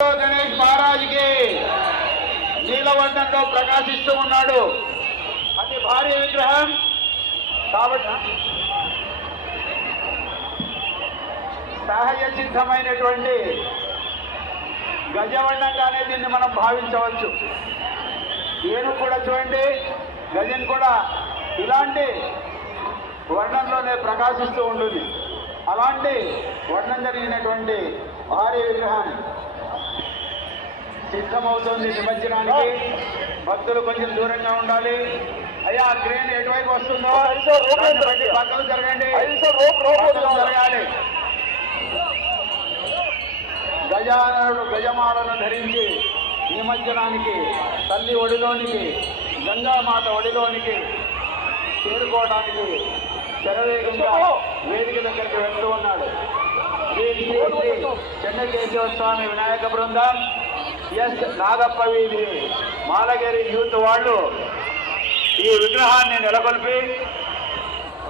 గణేష్ మహారాజుకి నీలవర్ణంలో ప్రకాశిస్తూ ఉన్నాడు. అతి భారీ విగ్రహం కాబట్టి సహజ సిద్ధమైనటువంటి గజవర్ణంగానే దీన్ని మనం భావించవచ్చు. ఏనుగు కూడా చూడండి, గజం కూడా ఇలాంటి వర్ణంలోనే ప్రకాశిస్తూ ఉంటుంది. అలాంటి వర్ణం జరిగినటువంటి భారీ విగ్రహం సిద్ధమవుతుంది నిమజ్జనానికి. భక్తులు కొంచెం దూరంగా ఉండాలి. అయ్యా, క్రేన్ ఎటువైపు వస్తుందో పక్కలు జరగండి, జరగాలి. గజాననుడు గజమాలను ధరించి నిమజ్జనానికి తల్లి ఒడిలోనికి, గంగామాత ఒడిలోనికి చేరుకోవడానికి శరవేగంగా వేదిక దగ్గరికి వెళ్తూ ఉన్నాడు. శ్రీ శ్రీ శ్రీ చెన్నకేశవ స్వామి వినాయక బృందం, ఎస్ నాగప్ప వీధి మాలగిరి యూత్ వాళ్ళు ఈ విగ్రహాన్ని నెలకొల్పి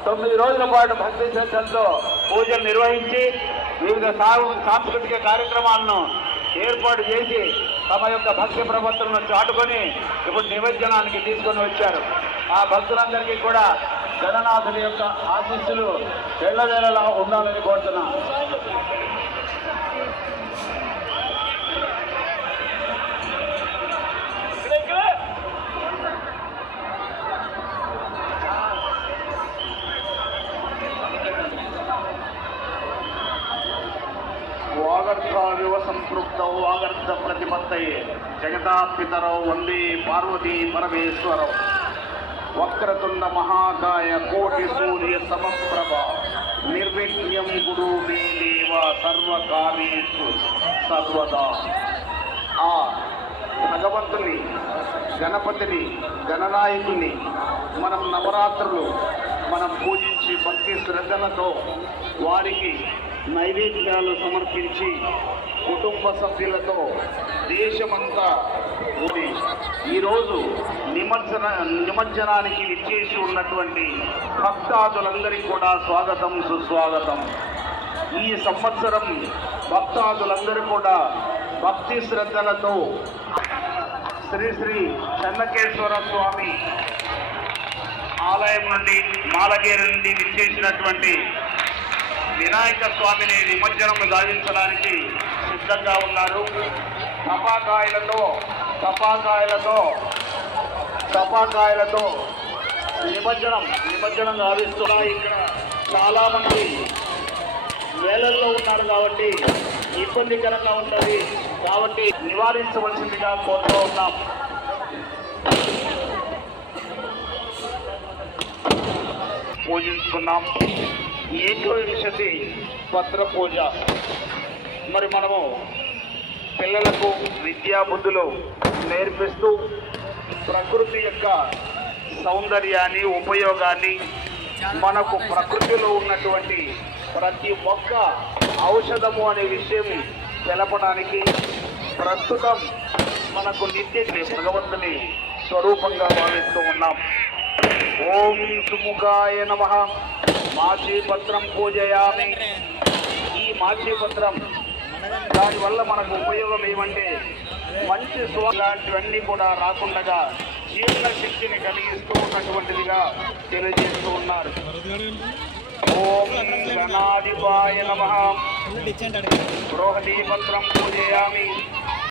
9 రోజుల పాటు భక్తి శ్రద్ధలతో పూజలు నిర్వహించి వివిధ సాంస్కృతిక కార్యక్రమాలను ఏర్పాటు చేసి తమ యొక్క భక్తి ప్రపత్తులను చాటుకొని ఇప్పుడు నిమజ్జనానికి తీసుకొని వచ్చారు. ఆ భక్తులందరికీ కూడా జగన్నాథుడి యొక్క ఆశీస్సులు ఎల్లవేళలా ఉండాలని కోరుతున్నా. వాగర్థావివ సంపృక్తౌ వాగర్థ ప్రతిపత్తయే జగతాపితరౌ వందే పార్వతీ పరమేశ్వరౌ వక్రతుండ మహాకాయ కోటి సూర్య సమప్రభ నిర్విఘ్నం గురు మే దేవ సర్వకార్యేషు సర్వదా. ఆ భగవంతుని, గణపతిని, గణనాయకుని మనం నవరాత్రులు మనం పూజించి భక్తి శ్రద్ధలతో వారికి నైవేద్యాలు సమర్పించి కుటుంబ సభ్యులతో దేశమంతా ఈరోజు నిమజ్జనానికి విచ్చేసి ఉన్నటువంటి భక్తాదులందరికీ కూడా స్వాగతం, సుస్వాగతం. ఈ సంవత్సరం భక్తాదులందరూ కూడా భక్తి శ్రద్ధలతో శ్రీ శ్రీ చెన్నకేశ్వర స్వామి ఆలయం నుండి, మాలగేరు నుండి విచ్చేసినటువంటి వినాయక స్వామిని నిమజ్జనం గావించడానికి సిద్ధంగా ఉన్నారు. టపాకాయలతో నిమజ్జనం గావిస్తున్నా. ఇక్కడ చాలా మంది వేలల్లో ఉన్నారు కాబట్టి ఇబ్బందికరంగా ఉంటుంది, కాబట్టి నివారించవలసిందిగా కోరుతూ ఉన్నాం. పూజించుకున్నాం. ఏకవింశతి పత్ర పూజ. మరి మనము పిల్లలకు విద్యాబుద్ధులు నేర్పిస్తూ ప్రకృతి యొక్క సౌందర్యాన్ని, ఉపయోగాన్ని, మనకు ప్రకృతిలో ఉన్నటువంటి ప్రతి ఒక్క ఔషధము అనే విషయం తెలపడానికి ప్రస్తుతం మనకు నిత్య భగవంతుని స్వరూపంగా భావిస్తూ ఉన్నాం. ఓం సుముఖాయ నమః. మాచీపత్రం పూజయామి. ఈ మాచీపత్రం దానివల్ల మనకు ఉపయోగం ఏమంటే మంచి లాంటివన్నీ కూడా రాకుండా జీవన శక్తిని కలిగిస్తూ ఉన్నటువంటిదిగా తెలియజేస్తూ ఉన్నారు. ఓం గణాధిపాయ నమః. బృహదీపత్రం పూజయామి.